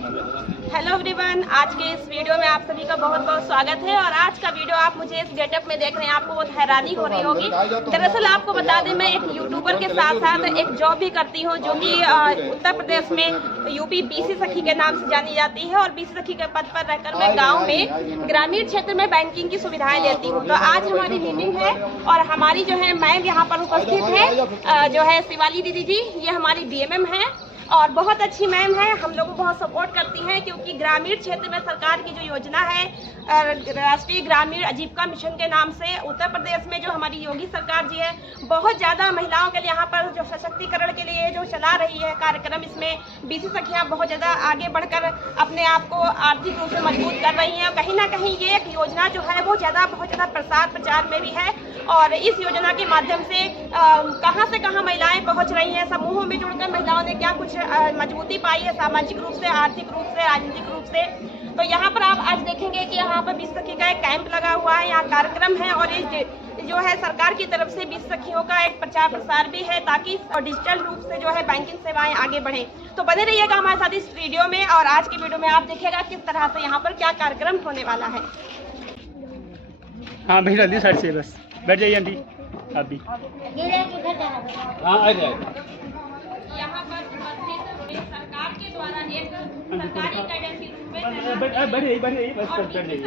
Hello everyone, आज के इस वीडियो में आप सभी का बहुत बहुत स्वागत है। और आज का वीडियो आप मुझे इस गेटअप में देख रहे हैं, आपको बहुत हैरानी हो रही होगी। दरअसल आपको बता दें, मैं एक यूट्यूबर के साथ साथ एक जॉब भी करती हूं, जो कि उत्तर प्रदेश में यूपी बीसी सखी के नाम से जानी जाती है। और बीसी सखी के पद पर रहकर मैं गाँव में ग्रामीण क्षेत्र में बैंकिंग की सुविधाएं देती हूँ। तो आज हमारी मीटिंग है और हमारी जो है मैम यहाँ पर उपस्थित है, जो है शिवाली दीदी जी। ये हमारी DMM है और बहुत अच्छी मैम है, हम लोगों को बहुत सपोर्ट करती हैं, क्योंकि ग्रामीण क्षेत्र में सरकार की जो योजना है राष्ट्रीय ग्रामीण आजीविका मिशन के नाम से उत्तर प्रदेश में जो हमारी योगी सरकार जी है, बहुत ज़्यादा महिलाओं के लिए यहाँ पर जो सशक्तिकरण के लिए जो चला रही है कार्यक्रम, इसमें बीसी सखियाँ बहुत ज़्यादा आगे बढ़कर अपने आप को आर्थिक रूप से मजबूत कर रही हैं। कहीं ना कहीं ये एक योजना जो है वो बहुत ज़्यादा प्रसार प्रचार में भी है। और इस योजना के माध्यम से कहाँ से कहाँ महिलाएं पहुँच रही हैं, समूहों में जुड़कर महिलाओं ने क्या कुछ मजबूती पाई है, सामाजिक रूप से, आर्थिक रूप से, राजनीतिक रूप से। तो यहाँ पर आप आज देखेंगे कि यहाँ पर बीसी सखी का एक कैंप लगा हुआ है, यहाँ कार्यक्रम है और ये जो है सरकार की तरफ से बीसी सखियों का एक प्रचार प्रसार भी है, ताकि डिजिटल रूप से जो है बैंकिंग सेवाएं आगे बढ़े। तो बने रहिएगा हमारे साथ इस वीडियो में। और आज की वीडियो में आप देखिएगा किस तरह से यहाँ पर क्या कार्यक्रम होने वाला है। हाँ भाई, जल्दी साइड से बस बैठ जाइए आंटी आप भी। हाँ आ जाए। यहाँ पर सरकार के द्वारा एक सरकारी कैडर के रूप में बढ़िए बस और बैठ जाइए।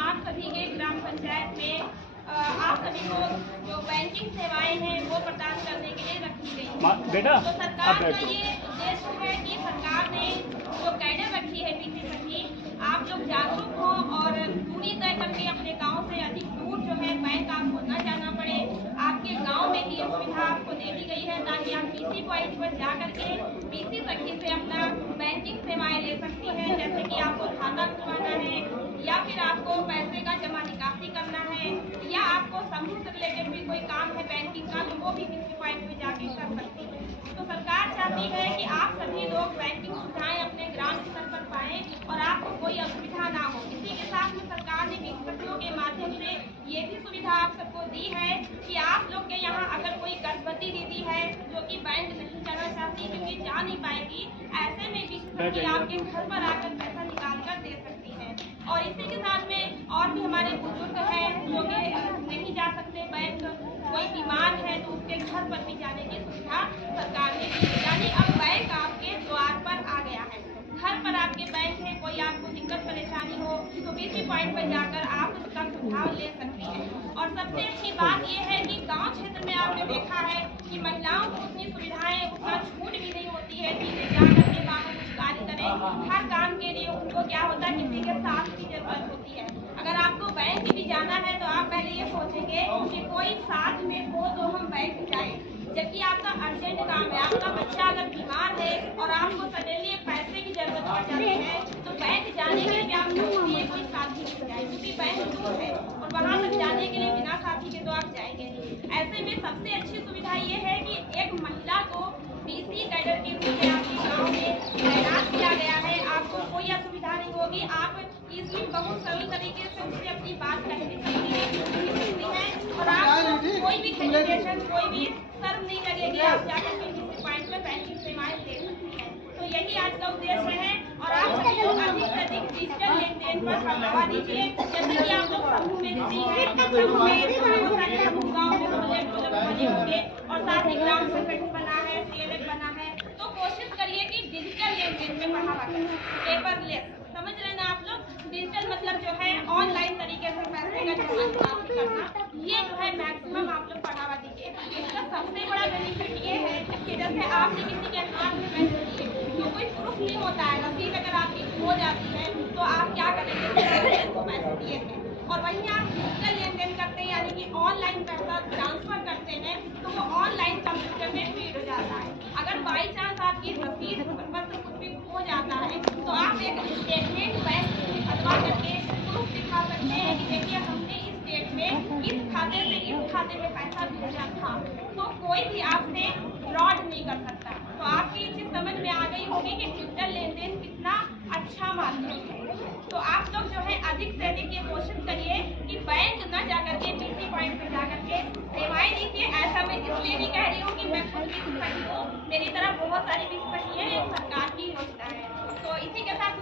आप सभी के ग्राम पंचायत में आप सभी को जो बैंकिंग सेवाएं हैं वो प्रदान करने के लिए रखी गई। बेटा तो सरकार का ये उद्देश्य है कि सरकार ने जो कैडर रखी है बीसी सखी, आप लोग जागरूक हो और दूरी तय करके अपने गांव से अधिक दूर जो है बैंक आपको न जाना पड़े। आपके गांव में ही ये सुविधा आपको दे दी गई है, ताकि आप बीसी पॉइंट पर जा करके बीसी सखी से अपना बैंकिंग सेवाएं ले सकती हैं। जैसे कि आपको खाता खुलवाना है, या फिर आपको पैसे का जमा निकासी करना है, या आपको समूह से रिलेटेड भी कोई काम है बैंकिंग का, तो वो भी बीसी पॉइंट पे जाके कर सकती है। तो सरकार चाहती है कि आप सभी लोग बैंकिंग सुविधाएं अपने ग्राम स्तर पर पाएं और आपको कोई असुविधा ना हो। इसी के साथ में सरकार ने बीसी सखियों के माध्यम से ये भी सुविधा आप सबको दी है कि आप लोग के यहाँ अगर कोई गर्भवती दीदी है जो कि बैंक नहीं जाना चाहती क्योंकि जा नहीं पाएगी, ऐसे में बीसी सखी आपके घर पर आकर पैसा निकाल कर दे सकती है। और इसी के साथ में और भी हमारे बुजुर्ग हैं जो कि नहीं जा सकते बैंक, कोई बीमार है तो उसके घर पर भी जाने की सुविधा सरकार ने दी। यानी अब बैंक आपके द्वार पर आ गया है, घर पर आपके बैंक है। कोई आपको दिक्कत परेशानी हो तो बीसी पॉइंट पर जाकर आप उसका सुझाव ले सकती हैं। और सबसे अच्छी बात यह है कि गांव क्षेत्र में आपने देखा है कि महिलाओं को उतनी सुविधाएं, उतना छूट भी नहीं होती है कि जाकर के बाहर कुछ कार्य करें। हर काम के लिए उनको क्या होता है, किसी के साथ की जरूरत होती है। अगर आपको बैंक भी जाना है तो आप पहले ये सोचेंगे कि कोई साथ में हो तो हम बैंक जाएं। जबकि आपका अर्जेंट काम है, आपका बच्चा अगर बीमार है और आपको सडनली पैसे की जरूरत पड़ जाती है, तो बैंक जाने के लिए आपको कोई साथी मिल जाए, क्योंकि बैंक दूर है और वहाँ तक जाने के लिए बिना साथी के तो आप जाएंगे नहीं। ऐसे में सबसे अच्छी सुविधा ये है कि एक महिला को बीसी कैडर के रूप में आपके गाँव में तैनात किया गया है। आपको कोई असुविधा नहीं होगी, आप इसमें बहुत सरल तरीके से उससे अपनी बात कह भी सकती हैं और आपको कोई भी हेजिटेशन, कोई भी शर्म नहीं लगेगी। आप जाकर के बीसी पॉइंट पर बैंकिंग सेवाएं ले सकती हैं। तो यही आज का उद्देश्य है। और आप सभी लोग अधिक से अधिक डिजिटल लेन देन पर बढ़ावा दीजिए। जैसे कि आप लोग समूह में जुड़ी हैं, समूह में बहुत सारे समूह गाँव में प्रोजेक्ट बने होंगे और साथ ही ग्राम संगठन बना है, CLF बना है। तो कोशिश करिए कि डिजिटल लेन देन में बढ़ावा करें, पेपरलेस। समझ रहे हैं ना आप लोग? डिजिटल मतलब जो है ऑनलाइन तरीके से पैसे का जमा निकासी करना, ये जो है मैक्सिमम आप लोग बढ़ावा दीजिए। इसका सबसे बड़ा बेनिफिट ये है कि जैसे आपने किसी के हाथ में पैसे दिए तो कोई प्रूफ नहीं होता है, रसीद अगर आपकी खो जाती है तो आप क्या करेंगे, पैसे दिए थे। और वहीं आप डिजिटल लेन देन करते हैं, यानी कि ऑनलाइन पैसा ट्रांसफर करते हैं, तो वो ऑनलाइन कंप्यूटर में फीड हो जाता है। अगर बाई चांस आपकी रसीद पर से कुछ भी खो जाता है तो आप एक स्टेटमेंट बैंक में बनवा करके प्रूफ दिखा सकते हैं कि देखिए हमने इस डेट में इस खाते से इस खाते में पैसा भेजा था। तो कोई भी आपसे फ्रॉड नहीं कर सकता। तो आपकी ये चीज समझ में आ गई होगी कि डिजिटल लेन देन कितना अच्छा माध्यम है। तो आप लोग जो है अधिक से अधिक ये कोशिश करिए कि बैंक न जाकर के बीसी पॉइंट पे जाकर के सेवाएं लीजिए। ऐसा मैं इसलिए नहीं कह रही हूँ कि मैं खुद बीसी सखी हूँ, मेरी तरफ बहुत सारी बीसी सखी है, सरकार की योजना है। तो इसी के साथ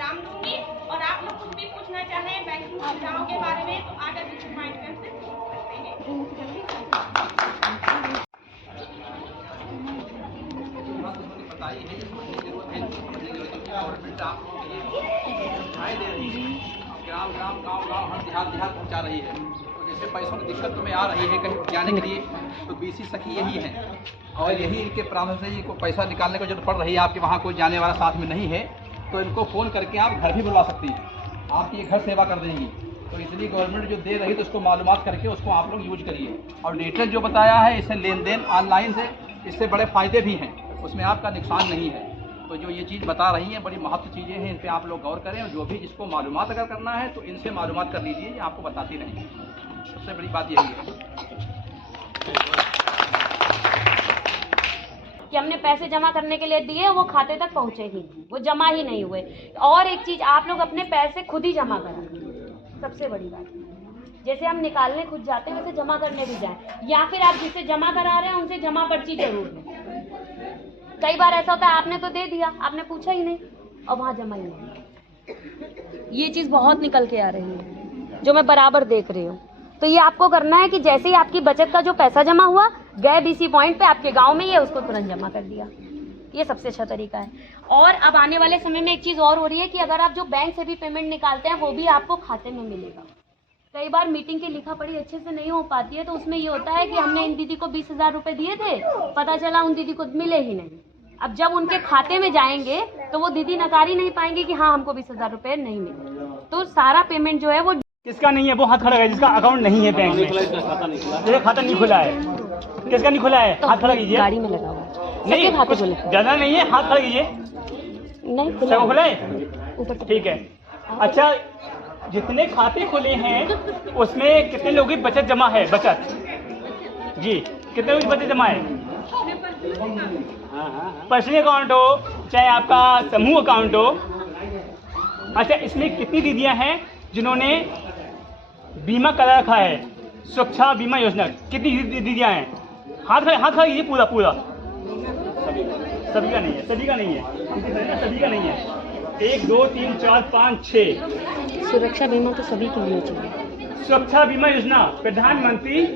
विराम दूंगी और आप लोग कुछ भी पूछना चाहें बैंकिंग सुविधाओं के बारे में तो आगे डिजिटल माइंड से पूछ सकते हैं। ग्राम गांव हर देहात पहुंचा रही है। तो जैसे पैसों की दिक्कत तुम्हें आ रही है कहीं जाने के लिए, तो बीसी सखी यही है और यही इनके प्रावधान से इनको पैसा निकालने को जरूरत पड़ रही है। आपके वहाँ कोई जाने वाला साथ में नहीं है तो इनको फ़ोन करके आप घर भी बुला सकती हैं, आपकी घर सेवा कर देंगी। तो इसलिए गवर्नमेंट जो दे रही है तो उसको मालूमात करके उसको आप लोग यूज करिए। और डिजिटल जो बताया है इससे लेन देन ऑनलाइन से इससे बड़े फ़ायदे भी हैं, उसमें आपका नुकसान नहीं है। तो जो ये चीज़ बता रही हैं बड़ी महत्व चीज़ें हैं, इन पे आप लोग गौर करें और जो भी जिसको मालूमात अगर करना है तो इनसे मालूमात कर लीजिए, ये आपको बताती रहेंगे। सबसे बड़ी बात यही है कि हमने पैसे जमा करने के लिए दिए, वो खाते तक पहुँचे ही नहीं, वो जमा ही नहीं हुए। और एक चीज़, आप लोग अपने पैसे खुद ही जमा करें, सबसे बड़ी बात। जैसे हम निकालने खुद जाते हैं वैसे जमा करने भी जाएं, या फिर आप जिससे जमा करा रहे हैं उनसे जमा पर्ची जरूर दें। कई बार ऐसा होता है आपने तो दे दिया, आपने पूछा ही नहीं और वहाँ जमा ही नहीं। ये चीज़ बहुत निकल के आ रही है जो मैं बराबर देख रही हूँ। तो ये आपको करना है कि जैसे ही आपकी बचत का जो पैसा जमा हुआ, गए बीसी पॉइंट पे आपके गांव में, ये उसको तुरंत जमा कर दिया। ये सबसे अच्छा तरीका है। और अब आने वाले समय में एक चीज़ और हो रही है कि अगर आप जो बैंक से भी पेमेंट निकालते हैं वो भी आपको खाते में मिलेगा। कई बार मीटिंग की लिखा पढ़ी अच्छे से नहीं हो पाती है तो उसमें ये होता है कि हमने इन दीदी को 20,000 रुपये दिए थे, पता चला उन दीदी को मिले ही नहीं। अब जब उनके खाते में जाएंगे तो वो दीदी नकार ही नहीं पाएंगे कि हाँ हमको 20,000 रुपये नहीं मिले। तो सारा पेमेंट जो है वो किसका नहीं है वो हाथ खड़ा है, जिसका अकाउंट नहीं है बैंक में, जिसका खाता नहीं खुला है, किसका नहीं खुला है हाथ खड़ा कीजिए। गाड़ी में लगा हुआ नहीं, कुछ ज्यादा नहीं है, हाथ खड़ा कीजिए। नहीं सब खुला है, ठीक है। अच्छा, जितने खाते खुले हैं उसमें कितने लोगों की बचत जमा है? बचत जी, कितने लोगों की बचत जमा है? पर्सनल अकाउंट हो चाहे आपका समूह अकाउंट हो। अच्छा, इसमें कितनी दीदियां हैं जिन्होंने बीमा करा रखा है, सुरक्षा बीमा योजना? कितनी दीदियां हैं? हाथ खड़ा कीजिए। पूरा सभी का नहीं है, सभी का नहीं है, सभी का नहीं है। 1 2 3 4 5 6 सुरक्षा बीमा तो सभी के लिए चाहिए। सुरक्षा बीमा योजना प्रधानमंत्री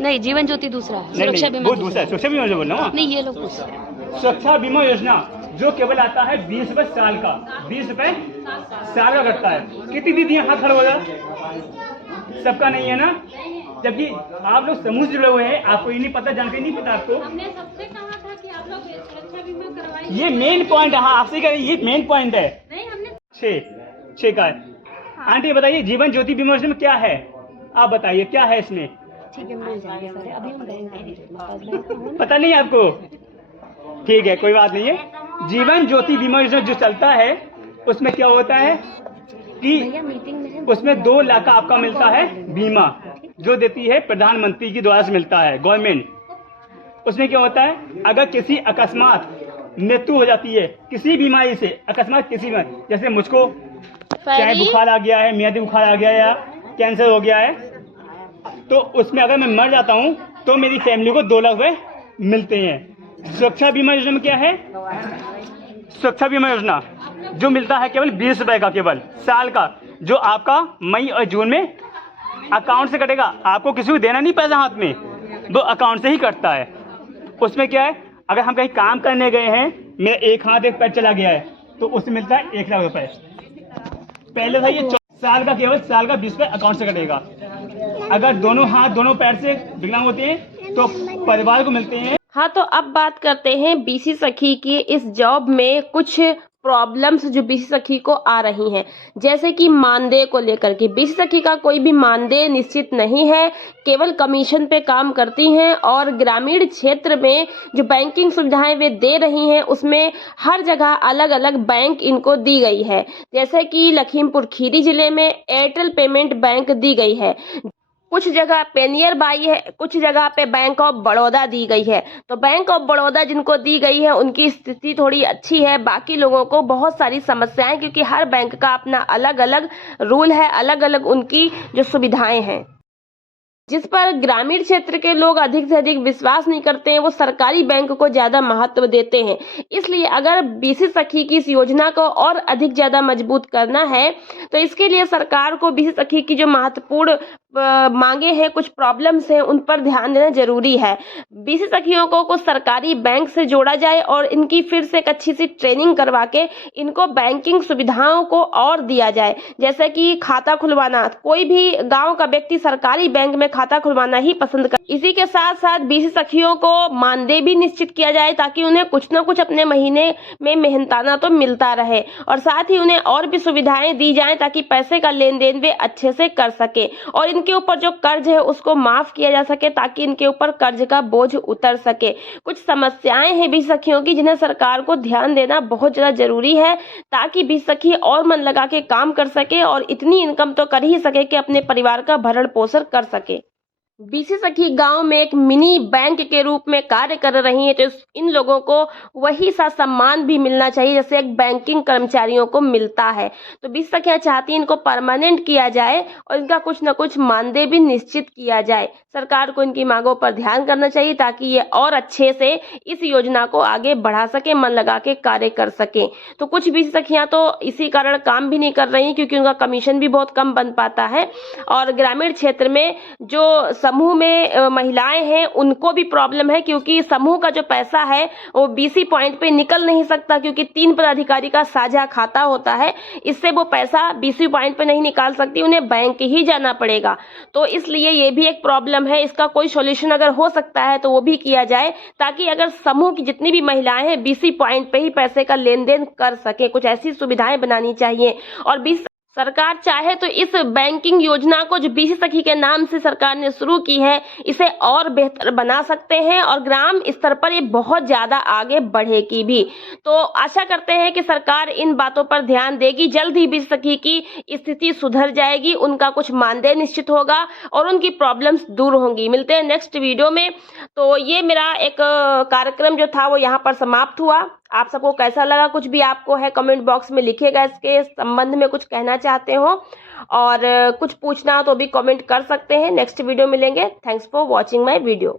नहीं, जीवन ज्योति दूसरा है, सुरक्षा बीमा वो दूसरा है। सुरक्षा बीमा योजना बोल रहा हूँ। नहीं, ये लोग दूसरा है। सुरक्षा बीमा योजना जो केवल आता है 20 रुपए साल का, 20 रुपए साल का कटता है। कितनी दीदियां हाथ खड़ा हो गया? सबका नहीं है ना, जबकि आप लोग समूह से जुड़े हुए हैं, आपको ये नहीं पता, जानकारी नहीं पता आपको। हमने सबसे कहा था कि आप लोग सुरक्षा बीमा करवाइए। ये मेन पॉइंट है। हाँ, आपसे कह ये मेन पॉइंट है। नहीं, हमने 6 का है। आंटी बताइए, जीवन ज्योति बीमा योजना में क्या है? आप बताइए क्या है इसमें? ठीक है, मिल जाएंगे सारे। अभी हम बैंक पता नहीं आपको? ठीक है, कोई बात नहीं है। जीवन ज्योति बीमा योजना जो चलता है उसमें क्या होता है कि उसमें 2 लाख का आपका मिलता है बीमा, जो देती है प्रधानमंत्री की द्वारा से मिलता है गवर्नमेंट। उसमें क्या होता है, अगर किसी अकस्मात मृत्यु हो जाती है किसी बीमारी से, अकस्मात किसी में, जैसे मुझको चाहे बुखार आ गया है, मियादी बुखार आ गया या कैंसर हो गया है, तो उसमें अगर मैं मर जाता हूँ तो मेरी फैमिली को 2 लाख रुपए मिलते हैं। सुरक्षा बीमा योजना में क्या है? सुरक्षा बीमा योजना जो मिलता है केवल 20 रुपए का, केवल साल का, जो आपका मई और जून में अकाउंट से कटेगा। आपको किसी को देना नहीं पैसा हाथ में, वो अकाउंट से ही कटता है। उसमें क्या है, अगर हम कहीं काम करने गए हैं, मेरा एक हाथ एक पैर चला गया है तो उसमें मिलता है 1 लाख रुपए। पहले था ये साल का, केवल साल का 20 रुपए अकाउंट से कटेगा। अगर दोनों हाथ दोनों पैर से विकलांग होते हैं तो परिवार को मिलते हैं। हाँ, तो अब बात करते हैं बीसी सखी की। इस जॉब में कुछ प्रॉब्लम्स जो बीसी सखी को आ रही हैं, जैसे कि मानदेय को लेकर के। बीसी सखी का कोई भी मानदेय निश्चित नहीं है, केवल कमीशन पे काम करती हैं। और ग्रामीण क्षेत्र में जो बैंकिंग सुविधाएं वे दे रही हैं उसमें हर जगह अलग अलग बैंक इनको दी गई है। जैसे कि लखीमपुर खीरी जिले में एयरटेल पेमेंट बैंक दी गई है, कुछ जगह पे नियर बाई है, कुछ जगह पे बैंक ऑफ बड़ौदा दी गई है। तो बैंक ऑफ बड़ौदा जिनको दी गई है उनकी स्थिति थोड़ी अच्छी है, बाकी लोगों को बहुत सारी समस्याएं, क्योंकि हर बैंक का अपना अलग अलग रूल है, अलग अलग उनकी जो सुविधाएं हैं। जिस पर ग्रामीण क्षेत्र के लोग अधिक से अधिक विश्वास नहीं करते हैं, वो सरकारी बैंक को ज्यादा महत्व देते हैं। इसलिए अगर बीसी सखी की इस योजना को और अधिक ज्यादा मजबूत करना है तो इसके लिए सरकार को बीसी सखी की जो महत्वपूर्ण मांगे हैं, कुछ प्रॉब्लम्स हैं, उन पर ध्यान देना जरूरी है। बीसी सखियों को कुछ सरकारी बैंक से जोड़ा जाए और इनकी फिर से एक अच्छी सी ट्रेनिंग करवा के इनको बैंकिंग सुविधाओं को और दिया जाए, जैसे कि खाता खुलवाना। कोई भी गांव का व्यक्ति सरकारी बैंक में खाता खुलवाना ही पसंद कर। इसी के साथ साथ बीसी सखियों को मानदेय भी निश्चित किया जाए ताकि उन्हें कुछ न कुछ अपने महीने में मेहनताना तो मिलता रहे, और साथ ही उन्हें और भी सुविधाएं दी जाएं ताकि पैसे का लेन देन वे अच्छे से कर सके और इनके ऊपर जो कर्ज है उसको माफ किया जा सके ताकि इनके ऊपर कर्ज का बोझ उतर सके। कुछ समस्याएं हैं बीसी सखियों की जिन्हें सरकार को ध्यान देना बहुत ज्यादा जरूरी है ताकि बीसी सखी और मन लगा के काम कर सके और इतनी इनकम तो कर ही सके कि अपने परिवार का भरण पोषण कर सके। बीसी सखी गांव में एक मिनी बैंक के रूप में कार्य कर रही है, तो इन लोगों को वही सा सम्मान भी मिलना चाहिए जैसे एक बैंकिंग कर्मचारियों को मिलता है। तो बीसी सखियां चाहती हैं इनको परमानेंट किया जाए और इनका कुछ न कुछ मानदेय भी निश्चित किया जाए। सरकार को इनकी मांगों पर ध्यान करना चाहिए ताकि ये और अच्छे से इस योजना को आगे बढ़ा सके, मन लगा के कार्य कर सके। तो कुछ बीसी सखियां तो इसी कारण काम भी नहीं कर रही क्योंकि उनका कमीशन भी बहुत कम बन पाता है, और ग्रामीण क्षेत्र में जो समूह में महिलाएं हैं उनको भी प्रॉब्लम है क्योंकि समूह का जो पैसा है वो बीसी पॉइंट पे निकल नहीं सकता क्योंकि 3 पदाधिकारी का साझा खाता होता है। इससे वो पैसा बीसी पॉइंट पे नहीं निकाल सकती, उन्हें बैंक ही जाना पड़ेगा। तो इसलिए ये भी एक प्रॉब्लम है। इसका कोई सॉल्यूशन अगर हो सकता है तो वो भी किया जाए ताकि अगर समूह की जितनी भी महिलाएं हैं बीसी पॉइंट पे ही पैसे का लेन देन कर सके। कुछ ऐसी सुविधाएं बनानी चाहिए। और सरकार चाहे तो इस बैंकिंग योजना को जो बीसी सखी के नाम से सरकार ने शुरू की है इसे और बेहतर बना सकते हैं और ग्राम स्तर पर ये बहुत ज्यादा आगे बढ़ेगी भी। तो आशा करते हैं कि सरकार इन बातों पर ध्यान देगी। जल्द ही बीसी सखी की स्थिति सुधर जाएगी, उनका कुछ मानदेय निश्चित होगा और उनकी प्रॉब्लम्स दूर होंगी। मिलते हैं नेक्स्ट वीडियो में। तो ये मेरा एक कार्यक्रम जो था वो यहाँ पर समाप्त हुआ। आप सबको कैसा लगा, कुछ भी आपको है कमेंट बॉक्स में लिखिएगा। इसके संबंध में कुछ कहना चाहते हो और कुछ पूछना हो तो भी कमेंट कर सकते हैं। नेक्स्ट वीडियो मिलेंगे। Thanks for watching my video.